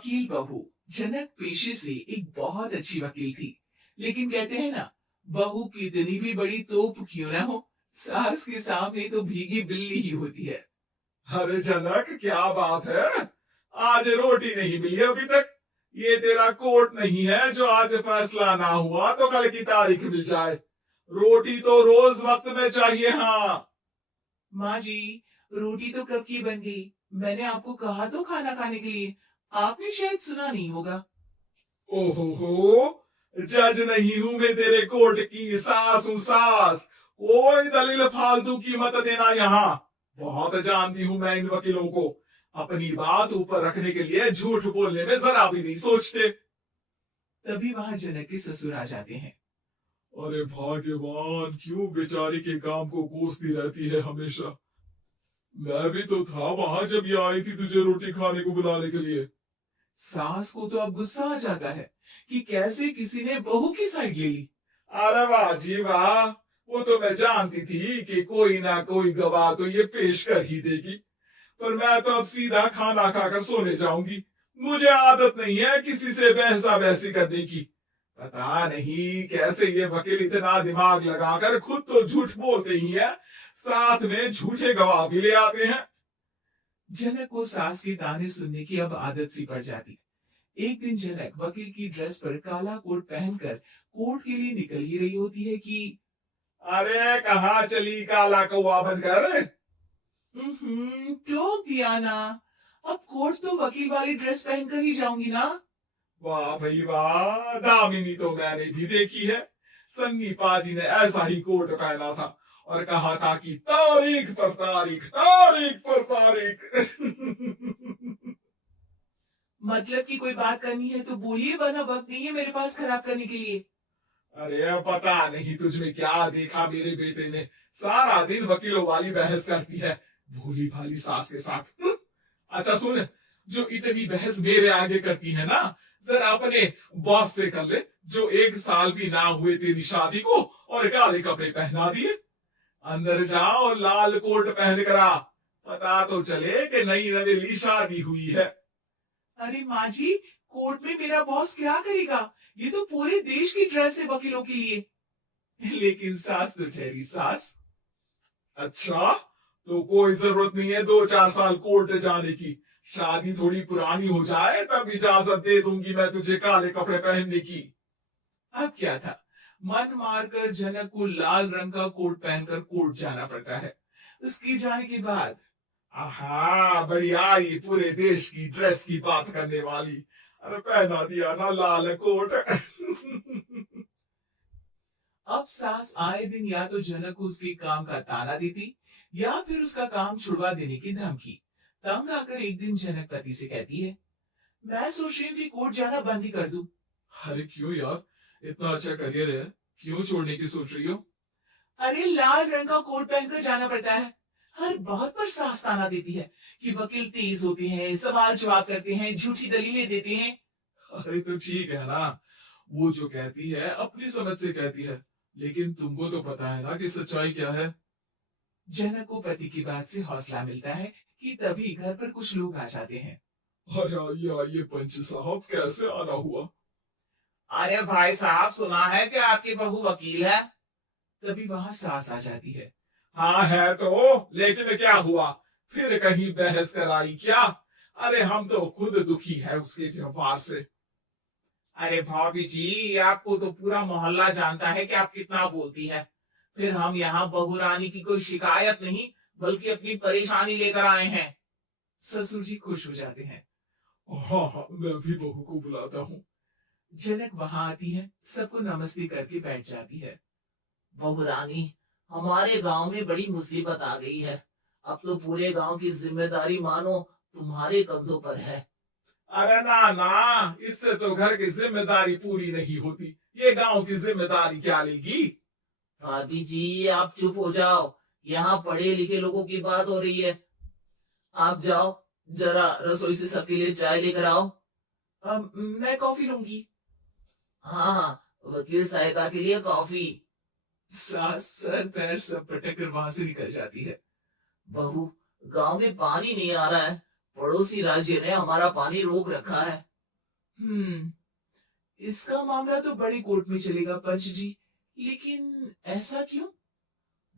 वकील बहू जनक पेशे से एक बहुत अच्छी वकील थी, लेकिन कहते हैं ना, बहू कितनी भी बड़ी तोप क्यों ना हो, सास के सामने तो भीगी बिल्ली ही होती है। अरे जनक, क्या बात है? आज रोटी नहीं मिली अभी तक। ये तेरा कोर्ट नहीं है जो आज फैसला ना हुआ तो कल की तारीख मिल जाए। रोटी तो रोज वक्त में चाहिए। हाँ। माँ जी, रोटी तो कब की बन गई। मैंने आपको कहा तो खाना खाने के लिए, आपने शायद सुना नहीं होगा। ओहो, जज नहीं हूं मैं तेरे कोर्ट की, सास हूं सास। कोई दलील फालतू की मत देना यहाँ। बहुत जानती हूं मैं इन वकीलों को। अपनी बात ऊपर रखने के लिए झूठ बोलने में जरा भी नहीं सोचते। तभी वहां जनक के ससुर आ जाते हैं। अरे भाग्यवान, क्यों बेचारी के काम को कोसती रहती है हमेशा। मैं भी तो था वहां जब ये आई थी तुझे रोटी खाने को बुलाने के लिए। सास को तो अब गुस्सा आ जाता है कि कैसे किसी ने बहू की साइड ले ली। अरे वाह जी वाह, वो तो मैं जानती थी कि कोई ना कोई गवाह तो ये पेश कर ही देगी। पर मैं तो अब सीधा खाना खाकर सोने जाऊंगी। मुझे आदत नहीं है किसी से बहसा बहसी करने की। पता नहीं कैसे ये वकील इतना दिमाग लगाकर खुद तो झूठ बोलते ही है, साथ में झूठे गवाह भी ले आते हैं। जनक को सास के ताने सुनने की अब आदत सी पड़ जाती। एक दिन जनक वकील की ड्रेस पर काला कोट पहनकर कोर्ट के लिए निकल ही रही होती है कि अरे कहाँ चली काला कौवा बनकर? टोक दिया ना। अब कोर्ट तो वकील वाली ड्रेस पहनकर ही जाऊंगी ना। वाह भाई वाह, दामिनी तो मैंने भी देखी है। सन्नी पाजी ने ऐसा ही कोट पहना था और कहा था कि तारीख पर तारीख, तारीख पर तारीख। मतलब की कोई बात करनी है तो बोलिए, वरना वक्त नहीं है मेरे पास खराब करने के लिए। अरे अब पता नहीं तुझमें क्या देखा मेरे बेटे ने, सारा दिन वकीलों वाली बहस करती है, भोली भाली सास के साथ। अच्छा सुन, जो इतनी बहस मेरे आगे करती है ना, जरा अपने बॉस से कर ले, जो 1 साल भी ना हुए तेरी शादी को और काले कपड़े पहना दिए। अंदर जा और लाल कोट पहन कर आ, पता तो चले कि नई नवेली शादी हुई है। अरे माँ जी, कोर्ट में मेरा बॉस क्या करेगा? ये तो पूरे देश की ड्रेस है वकीलों के लिए। लेकिन सास तो ठहरी सास। अच्छा, तो कोई जरूरत नहीं है 2-4 साल कोर्ट जाने की। शादी थोड़ी पुरानी हो जाए तब इजाजत दे दूंगी मैं तुझे काले कपड़े पहनने की। अब क्या था, मन मारकर जनक को लाल रंग का कोट पहनकर कोर्ट जाना पड़ता है। उसके जाने के बाद आहा, बढ़िया, ये पूरे देश की ड्रेस की बात करने वाली। अरे पहना दिया ना लाल कोट। अब सास आए दिन या तो जनक को उसके काम का ताना देती या फिर उसका काम छुड़वा देने की धमकी। तंग आकर एक दिन जनक पति से कहती है, मैं सोच रही हूँ कि कोर्ट जाना बंद ही कर दूं। अरे क्यों यार, इतना अच्छा करियर है, क्यों छोड़ने की सोच रही हो? अरे लाल रंग का कोट पहनकर जाना पड़ता है। हर बात पर सास ताना देती है कि वकील तेज होते हैं, सवाल जवाब करते हैं, झूठी दलीलें देते हैं। अरे तो ठीक है ना, वो जो कहती है अपनी समझ से कहती है, लेकिन तुमको तो पता है ना कि सच्चाई क्या है। जनक को पति की बात से हौसला मिलता है कि तभी घर पर कुछ लोग आ जाते हैं। अरे ये पंच साहब कैसे आना हुआ? अरे भाई साहब, सुना है कि आपकी बहू वकील है। तभी वहां सास आ जाती है। हाँ है तो, लेकिन क्या हुआ? फिर कहीं बहस कराई क्या? अरे हम तो खुद दुखी है उसके व्यवहार से। अरे भाभी जी, आपको तो पूरा मोहल्ला जानता है कि आप कितना बोलती है। फिर हम यहाँ बहू रानी की कोई शिकायत नहीं, बल्कि अपनी परेशानी लेकर आए हैं। ससुर जी खुश हो जाते हैं। हाँ हाँ, मैं भी बहू को बुलाता हूँ। जनक वहां आती है, सबको नमस्ते करके बैठ जाती है। बहू रानी, हमारे गांव में बड़ी मुसीबत आ गई है। अब तो पूरे गांव की जिम्मेदारी मानो तुम्हारे कंधों पर है। अरे ना ना, इससे तो घर की जिम्मेदारी पूरी नहीं होती, ये गांव की जिम्मेदारी क्या लेगी? भाभी जी, आप चुप हो जाओ। यहाँ पढ़े लिखे लोगों की बात हो रही है। आप जाओ, जरा रसोई से सबके लिए चाय लेकर आओ। मैं कॉफी लूंगी। हाँ हाँ, वकील साहिबा के लिए कॉफी। सास सर पैर सब पटक कर वहां से निकल जाती है। बहू, गांव में पानी नहीं आ रहा है। पड़ोसी राज्य ने हमारा पानी रोक रखा है। हम्म, इसका मामला तो बड़ी कोर्ट में चलेगा पंच जी, लेकिन ऐसा क्यों?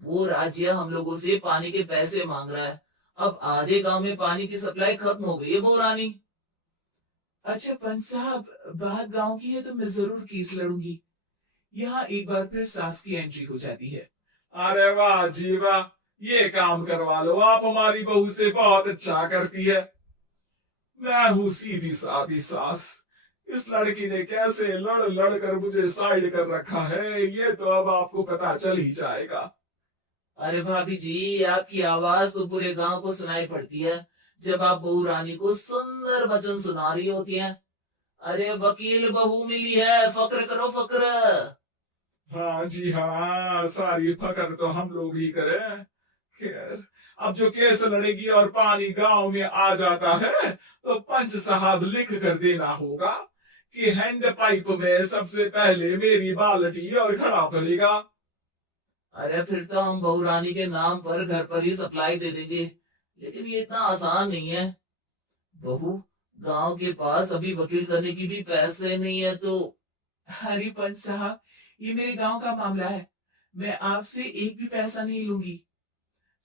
वो राज्य हम लोगों से पानी के पैसे मांग रहा है। अब आधे गांव में पानी की सप्लाई खत्म हो गई है बोरानी। अच्छा पंच साहब, बात गांव की है तो मैं जरूर केस लड़ूंगी। यहाँ एक बार फिर सास की एंट्री हो जाती है। अरे वाह जी वाह, ये काम करवा लो, आप हमारी बहू से बहुत अच्छा करती है। मैं हूँ सीधी सादी सास। इस लड़की ने कैसे लड़ लड़ कर मुझे साइड कर रखा है, ये तो अब आपको पता चल ही जाएगा। अरे भाभी जी, आपकी आवाज तो पूरे गांव को सुनाई पड़ती है जब आप बहू रानी को सुंदर वचन सुना रही होती हैं। अरे वकील बहू मिली है, फक्र करो फक्र। हाँ जी हाँ, सारी फकर तो हम लोग ही करें। खैर, अब जो केस लड़ेगी और पानी गांव में आ जाता है तो पंच साहब लिख कर देना होगा कि हैंड पाइप में सबसे पहले मेरी बाल्टी और खड़ा करेगा। अरे फिर तो हम बहू रानी के नाम पर घर पर ही सप्लाई दे देंगे, लेकिन ये इतना आसान नहीं है। बहू, गांव के पास अभी वकील करने की भी पैसे नहीं है तो। हरिपंच साहब, ये मेरे गांव का मामला है, मैं आपसे एक भी पैसा नहीं लूंगी।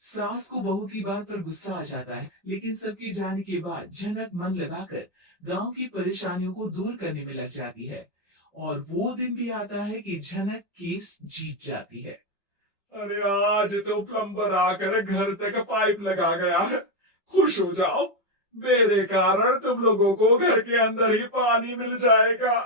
सास को बहू की बात पर गुस्सा आ जाता है, लेकिन सबके जाने के बाद झनक मन लगाकर गांव की परेशानियों को दूर करने में लग जाती है। और वो दिन भी आता है कि झनक केस जीत जाती है। अरे आज तो प्लम्बर आकर घर तक पाइप लगा गया है। खुश हो जाओ, मेरे कारण तुम लोगों को घर के अंदर ही पानी मिल जाएगा।